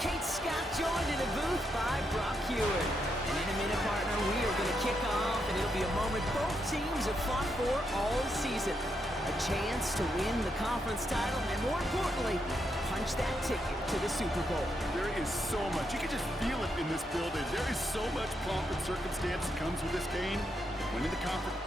Kate Scott joined in the booth by Brock Hewitt. And in a minute, partner, we are going to kick off, and it'll be a moment both teams have fought for all season. A chance to win the conference title, and more importantly, punch that ticket to the Super Bowl. There is so much. You can just feel it in this building. There is so much pomp and circumstance that comes with this game. Winning the conference.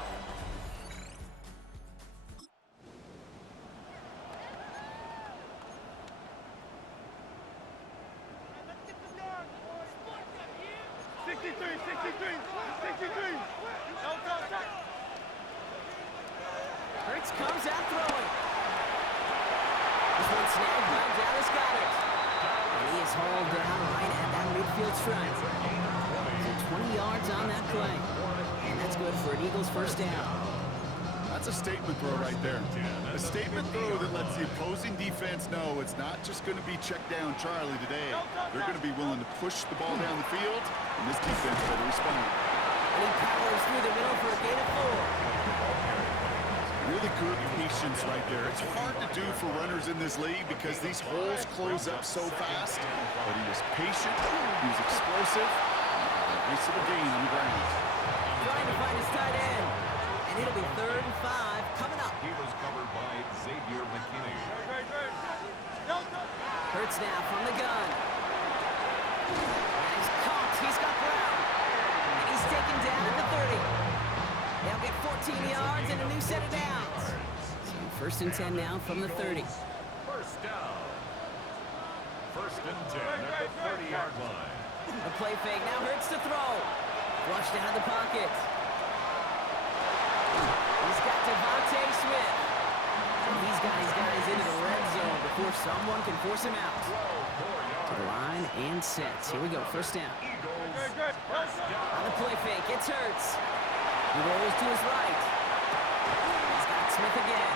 Hurts comes out throwing. This one snagged by Dallas Goedert. And he is hauled down right at that midfield stripe. So 20 yards on that play. And that's good for an Eagles first down. That's a statement throw right there. A statement throw that lets the opposing defense know it's not just going to be check down Charlie today. They're going to be willing to push the ball down the field, and this defense better respond. And he powers through the middle for a gain of 4. Really good patience right there. It's hard to do for runners in this league because these holes close up so fast. But he was patient, he was explosive, and a nice little gain on the ground. Trying to find his tight end. And it'll be 3rd and 5 coming up. He was covered by Xavier McKinney. Hurts now from the gun. And he's caught. He's got Brown. And he's taken down at the 30. They'll get 14 yards and a new set of downs. So 1st and 10 now from the 30. First down. 1st and 10 at the 30-yard line. A play fake. Now Hurts to throw. Flushed out of the pocket. He's got Devontae Smith. And he's got his guys into the red zone before someone can force him out. To the line and sets. Here we go. First down. On the play fake. It's Hurts. He rolls to his right. He's got Smith again.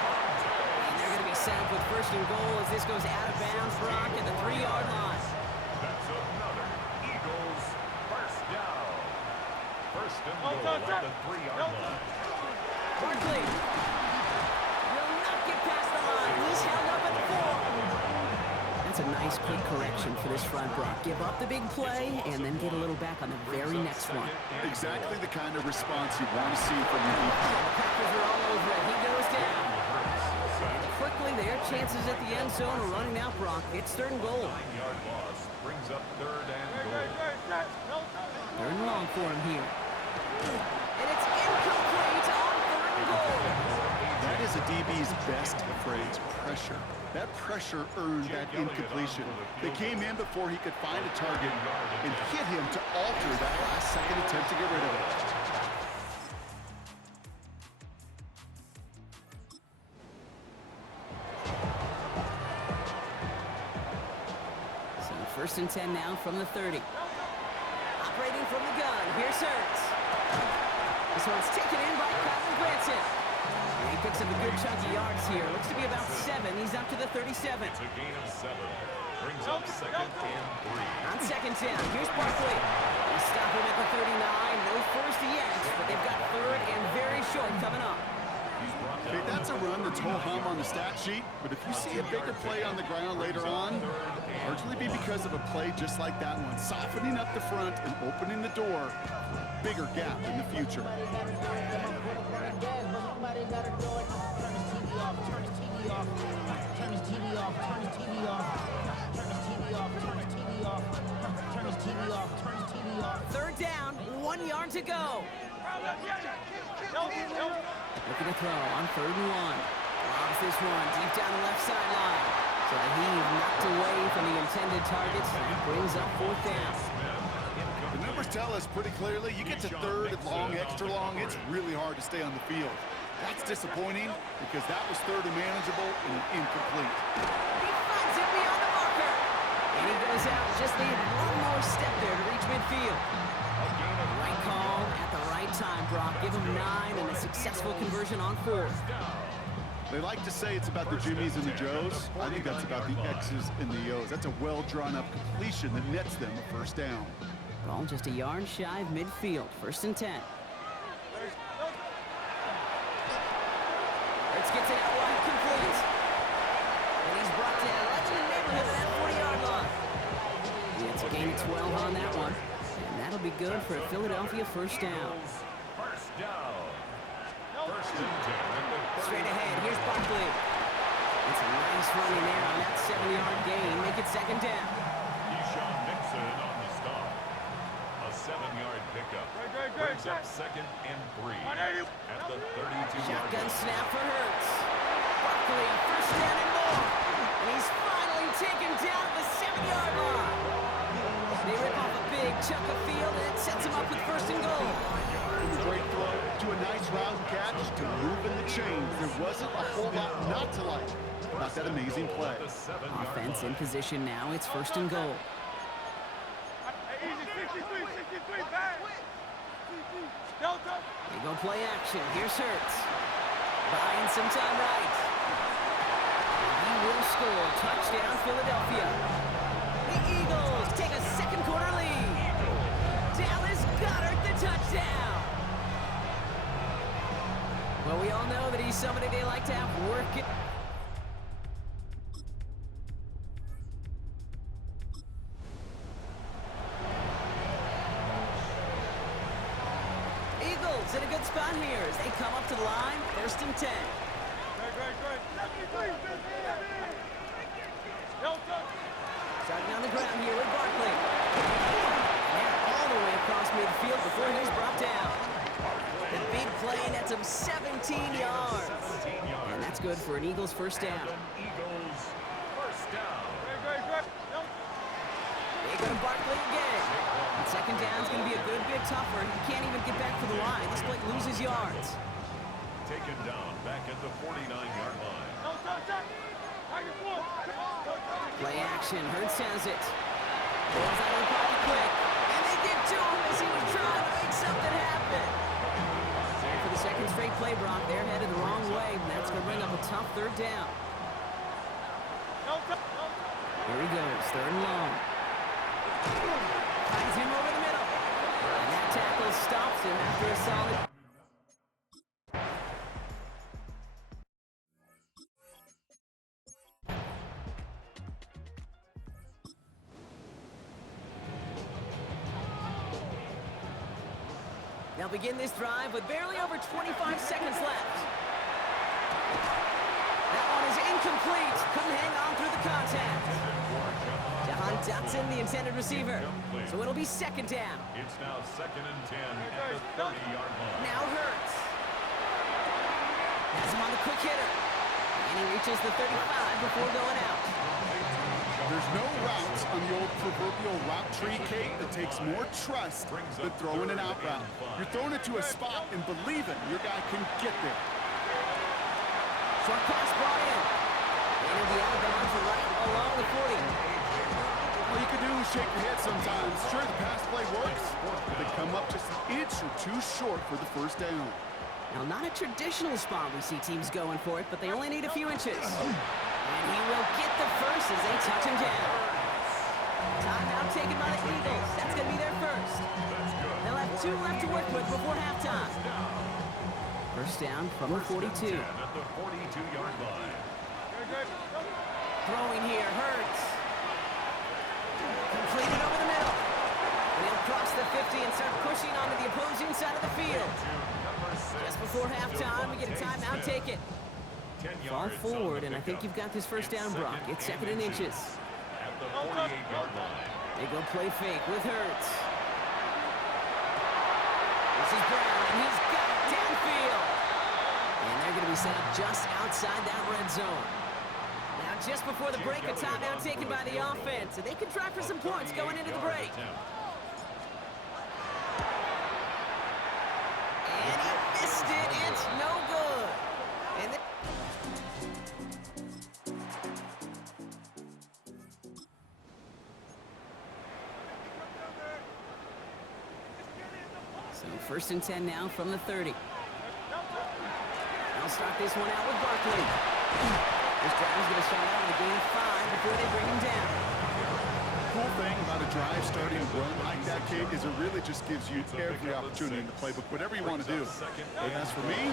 And they're going to be set up with 1st and goal as this goes out of bounds. Brock at the 3-yard line. That's another Eagles first down. 1st and goal at the 3-yard line. Barkley will not get past the line. He's held up at the 4. That's a nice quick correction for this front, Brock. Give up the big play and then get a little back on the very next one. Exactly the kind of response you want to see from your defense. The Packers are all over it. He goes down. And quickly, their chances at the end zone are running out, Brock. It's 3rd and goal. 9-yard loss brings up 3rd and goal. 3rd and long for him here. And it's incomplete on 3rd and goal. That is a DB's best phrase, pressure. That pressure earned that incompletion. They came in before he could find a target and hit him to alter that last-second attempt to get rid of it. So 1st and 10 now from the 30. Operating from the gun. Here's Hurts. This one's taken in by Kylan Granson. And he picks up a good chunk of yards here. Looks to be about 7. He's up to the 37. It's a gain of 7. Brings up 2nd and 3. On 2nd down, here's Barkley. They stop him at the 39. No first yet, but they've got 3rd and very short coming up. Okay, that's a run that's ho-hum on the stat sheet, but if you see a bigger play on the ground later on, largely be because of a play just like that one, softening up the front and opening the door for a bigger gap in the future. Third down, 1 yard to go. Looking to throw on 3rd and 1. Lobs this one deep down the left sideline. So the heave knocked away from the intended targets. That brings up 4th down. The numbers tell us pretty clearly, you get to 3rd and long, extra long, it's really hard to stay on the field. That's disappointing because that was 3rd and manageable and an incomplete. He finds it beyond the marker. And he goes out. Just needed one more step there to reach midfield. Right call at the right time, Brock. Give him 9 and a successful conversion on 4th. They like to say it's about the Jimmies and the Joes. I think that's about the X's and the O's. That's a well-drawn-up completion that nets them a 1st down. Ball just a yard shy of midfield. 1st and 10. Hurts gets it out wide, complete. And he's brought down right in the neighborhood of that 40-yard line. that'll be good for a Philadelphia first down. First down. First and 10. Straight ahead, here's Barkley. It's a nice running there on that 7-yard gain. Make it second down. Deshaun Nixon on the stop. A 7-yard pickup. Brings up second and 3 at the 32-yard Shotgun line. snap for Hurts. Barkley, first down and more. And he's finally taken down at the 7-yard line. They rip off a big chunk of field, and it sets him up with first and goal. Great throw to a nice round catch to move in the chains. There wasn't a whole lot not to like about that amazing play. Offense in position now. It's first and goal. They go play action. Here's Hurts. Buying some time right. And he will score. Touchdown, Philadelphia. The Eagles take a second quarter lead. Dallas Goedert the touchdown. Well, we all know that he's somebody they like to have working. Eagles in a good spot here as they come up to the line, first and 10. Starting on the ground here with Barkley. And all the way across midfield before he's brought down. The big play nets him 17 yards. And that's good for an Eagles first down. Eagles first down. They go to Barkley again. And second down's going to be a good bit tougher. He can't even get back to the line. This play loses yards. Taken down back at the 49-yard line. Play action. Hurts has it. Pulls out of the pocket quick. And they get to him as he was trying to make something happen. And for the second straight play, Brock, they're headed the wrong way. And that's going to bring up a tough third down. Here he goes. Third and long. Finds him over the middle. And that tackle stops him after a solid... They'll begin this drive with barely over 25 seconds left. That one is incomplete. Couldn't hang on through the contact. Jahan Dotson, the intended receiver. So it'll be second down. It's now second and 10 at the 30-yard line. Now Hurts. Has him on the quick hitter. And he reaches the 35 before going out. There's no routes on the old proverbial route tree, Kate, that takes more trust than throwing an out route. You're throwing it to a spot and believing your guy can get there. Short pass brought in. And the out of bounds right along the 40. All you can do is shake your head sometimes. Sure, the pass play works, but they come up just an inch or two short for the first down. Now, not a traditional spot we see teams going for it, but they only need a few inches. And he will get the first as they touch him down. Timeout taken by the Eagles. That's going to be their first. They'll have 2 left to work with before halftime. First down from the 42. At the 42-yard line. Throwing here, Hurts. Completed over the middle. And he'll cross the 50 and start pushing onto the opposing side of the field. Just before halftime, we get a timeout taken. Fall forward, and I think you've got this first down, Brock. It's second and inches. At the 48-yard line. They go play fake with Hurts. This is Brown, and he's got it downfield. And they're going to be set up just outside that red zone. Now, just before the break, a timeout taken by the offense. So they can try for some points going into the break. And he missed it. It's no good. And so first and 10 now from the 30. They'll start this one out with Barkley. This drive is going to start out with a gain of 5 before they bring him down. Cool thing about a drive starting a run like that, Kate, is it really just gives you every opportunity in the playbook, whatever you want to do. And as for me, I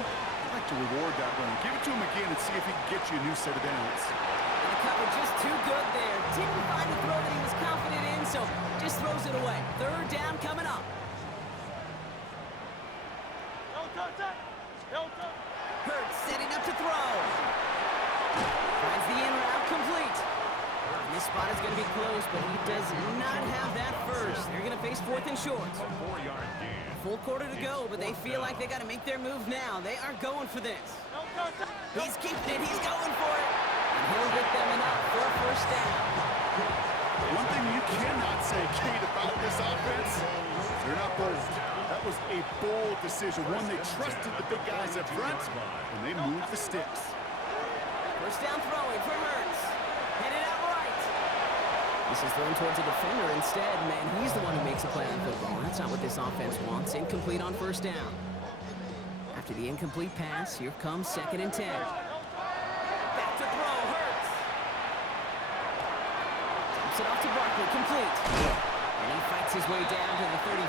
like to reward that run. Give it to him again and see if he can get you a new set of downs. And the cover just too good there. Didn't find the throw that he was confident in, so just throws it away. Third down coming up. Hurts setting up to throw. Finds the in route complete. And this spot is going to be close, but he does not have that first. They're going to face 4th and short. A 4-yard gain. Full quarter to go, but they feel like they got to make their move now. They are going for this. He's keeping it. He's going for it. And he'll get them enough for a first down. One thing you cannot say, Kate, about this offense, they're not bold. That was a bold decision, one they trusted the big guys up front, and they moved the sticks. First down throwing for Hurts. Headed out right. This is thrown towards a defender instead. Man, he's the one who makes a play on football. That's not what this offense wants. Incomplete on first down. After the incomplete pass, here comes 2nd and 10. Back to throw, Hurts. Dumps it off to Barkley, complete. And he fights his way down to the 35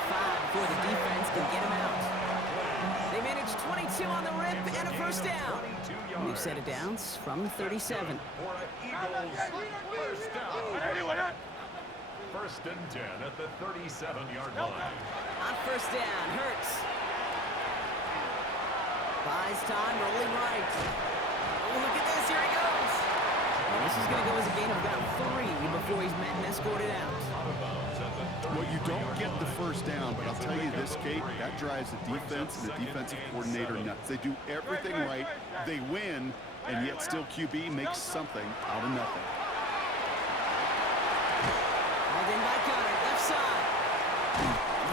before the defense can get him out. They manage 22 on the rip and a first down. New set of downs from 37. For an Eagles first down. First and 10 at the 37-yard line. On first down, Hurts. Buys time, rolling right. Oh, look at this, here he goes. And this is going to go as a gain of about 3 before he's met and escorted out. Well, you don't get the first down, but I'll tell you this, Kate, that drives the defense and the defensive coordinator nuts. They do everything right, they win, and yet still QB makes something out of nothing. Hauled in by Connor, left side.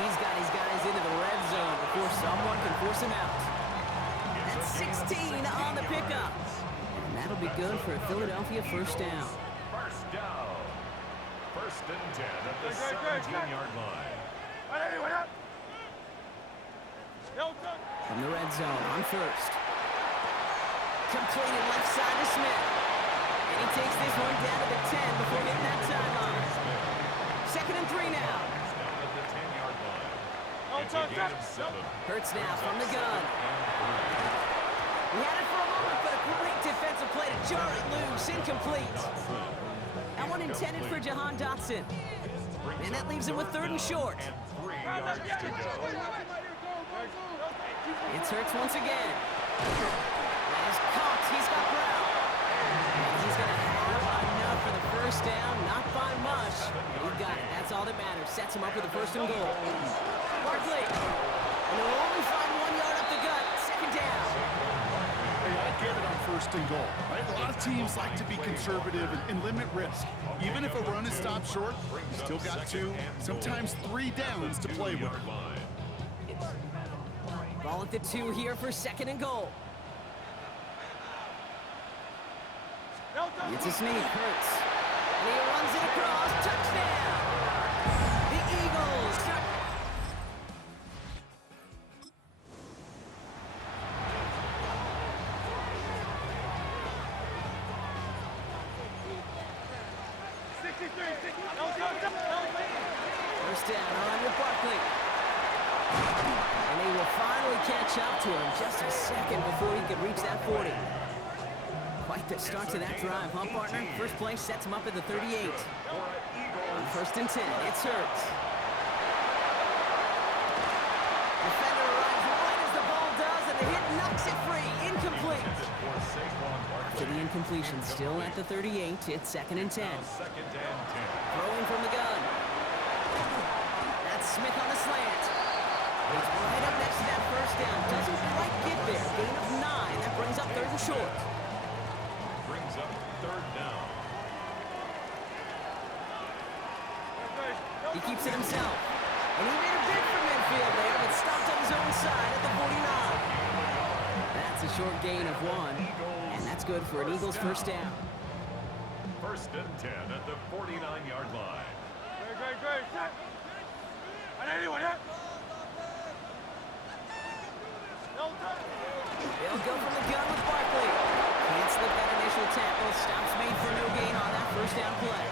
He's got his guys into the red zone before someone can force him out. That's 16 on the pickup. And that'll be good for a Philadelphia first down. First down. First and 10 at the 17-yard line. From the red zone on first. Completed left side to Smith. And he takes this one down to the 10 before hitting that sideline. 2nd and 3 now. Down at the 10-yard line. It's a gain of 7. Hurts now from the gun. He had it for a moment, but a great defensive play to jar it loose. Incomplete. That one intended for Jahan Dotson. And that leaves him with 3rd and short. 3 yards to go. It's Hurts once again. That is caught. He's got Brown. And he's going to have enough for the first down. Not by much. He got it. That's all that matters. Sets him up with the 1st and goal. Barkley. And they'll only find 1 yard up the gut. 2nd down. Hey, I get it on 1st and goal. Right? A lot of teams like to be conservative and limit risk. Even if a run is stopped short, you still got 2, sometimes 3 downs to play with. Ball at the 2 here for 2nd and goal. It's a sneak, Hurts. And he runs it across. Touchdown! The Eagles. First down, on with Barkley. And they will finally catch up to him just a second before he could reach that 40. Quite the start to that drive, huh, partner? First play sets him up at the 38. On 1st and 10, it's Hurts. Defender arrives right as the ball does, and the hit knocks it free. Incomplete. After the incompletion, still at the 38, it's 2nd and 10. Throwing from the gun. That's Smith on the slant. He's right up next to that first down. Doesn't quite get there. Gain of 9. That brings up 3rd and short. Brings up 3rd down. He keeps it himself. And he made a bid for midfield there, but stopped on his own side at the 49. That's a short gain of 1. And that's good for an Eagles first down. 1st and 10 at the 49-yard line. They'll go from the gun with Barkley. Can't slip that initial tackle. Stops made for no gain on that first down play.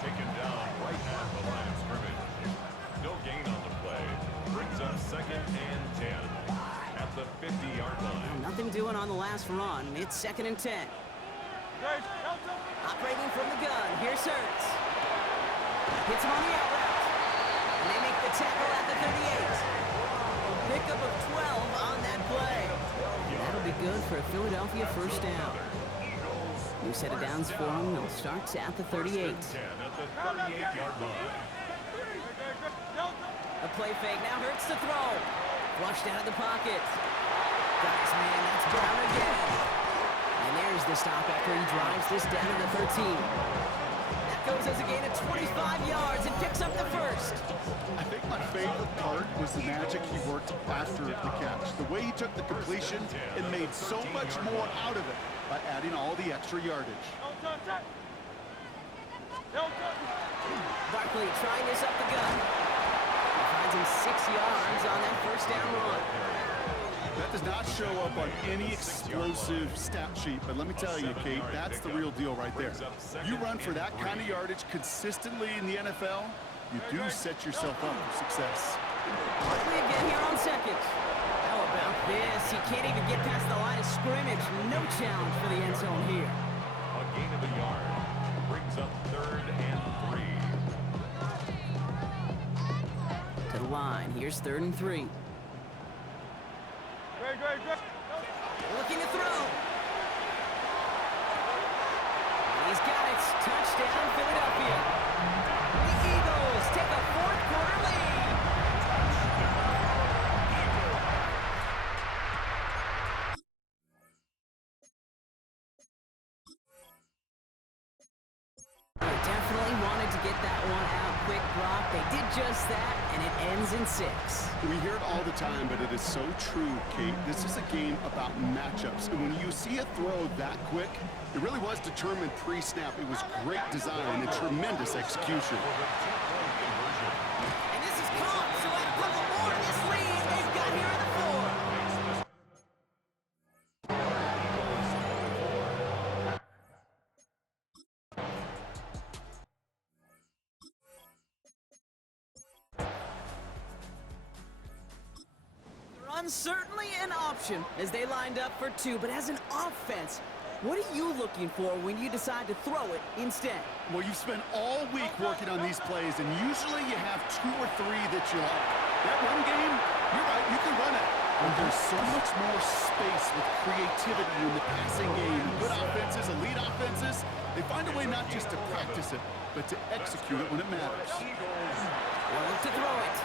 Taken down right at the line of scrimmage. No gain on the play. Brings up 2nd and 10 at the 50-yard line. Nothing doing on the last run. It's 2nd and 10. Operating from the gun. Here's Hurts. Hits him on the out route. And they make the tackle at the 38. Pickup of 12 on that play. That'll be good for a Philadelphia first down. New set of downs for them. They'll start at the 38. At the 38-yard line. A play fake now hurts to throw. Flushed out of the pocket. Guys, man, that's Brown again. And there's the stop after he drives this down to the 13. That goes as a gain of 25 yards and picks up the first. I think my favorite part was the magic he worked after the catch. The way he took the completion and made so much more out of it by adding all the extra yardage. Barkley trying this up the gut. He finds him 6 yards on that first down run. That does not show up on any explosive stat sheet, but let me tell you, Kate, that's the real deal right there. You run for that kind of yardage consistently in the NFL, you do set yourself up for success. Barkley again here on second. How about this? He can't even get past the line of scrimmage. No challenge for the end zone here. A gain of a yard brings up 3rd and 3. To the line. Here's 3rd and 3. Looking to throw. He's got it. Touchdown, Philadelphia. The Eagles take a 4th-quarter lead. They definitely wanted to get that one out quick, Brock. They did just that, and it ends in 6. We hear it all the time, but it is so true, Kate. This is a game about matchups. And when you see a throw that quick, it really was determined pre-snap. It was great design and tremendous execution. And this is caught, so add a couple more to this lead they've got here in the 4. Certainly an option as they lined up for 2, but as an offense, what are you looking for when you decide to throw it instead? Well, you spend all week working on these plays, and usually you have 2 or 3 that you like. That run game, you're right, you can run it. But there's so much more space with creativity in the passing game. Good offenses, elite offenses, they find a way not just to practice it, but to execute it when it matters. Well, look to throw it.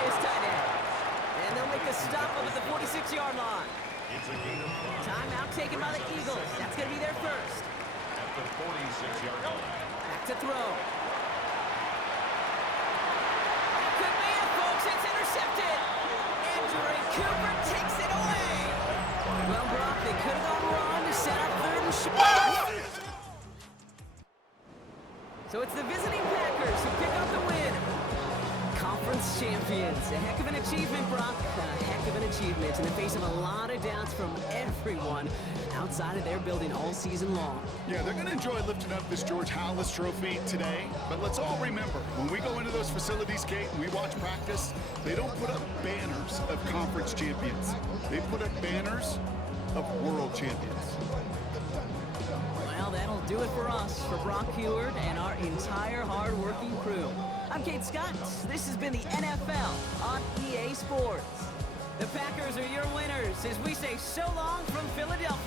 His tight end. And they'll make a stop up at the 46-yard line. It's a gain of 5. Timeout taken by the Eagles. That's going to be their first. At the 46-yard line. Back to throw. That could be it, folks. It's intercepted. Andrew Cooper takes it away. Well, Brock, they could have gone wrong to set up 3rd and short. So it's the visiting Packers who pick up the win. Conference champions. A heck of an achievement, Brock. A heck of an achievement in the face of a lot of doubts from everyone outside of their building all season long. Yeah, they're going to enjoy lifting up this George Halas trophy today. But let's all remember, when we go into those facilities, Kate, and we watch practice, they don't put up banners of conference champions. They put up banners of world champions. Well, that'll do it for us, for Brock Heward and our entire hard-working crew. I'm Kate Scott. This has been the NFL on EA Sports. The Packers are your winners as we say so long from Philadelphia.